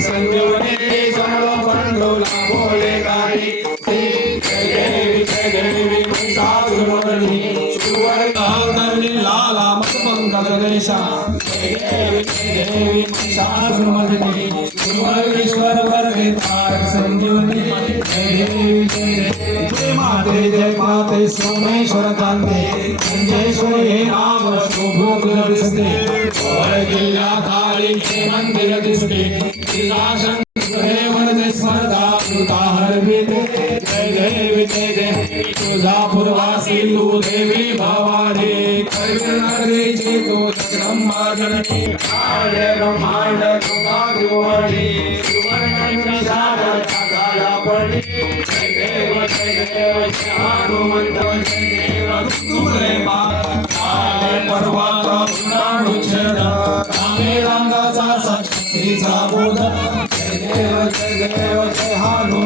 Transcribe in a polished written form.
संजीवनी समलो पंडोला बोले गाई जय देवी महिषासुरमर्दिनी सुवर्णवर्णी लाला मत्पंकज गणेशा जय देवी महिषासुरमर्दिनी सुवर्णेश्वर वर्गे तारक संजीवनी जय माते सोमेश्वर कांते अंजेश्वरी हे नाम शोभूत दिसते किल्ला खाली मंदिर दिसते वरदे स्पर्धा हरविते जय देवी तुळजापूरवासी तू देवी भवानी कर्मनगरीची तू जगदंबा जननी ब्रह्मांड तुझी सुवर्णनिषादाला पडली जय देव हनुमंत जय देव तुमरे पर्वत उन्हाळुच्छेद रामे रंगाचा शक्तीचा बोध जय देव जय हनुमंत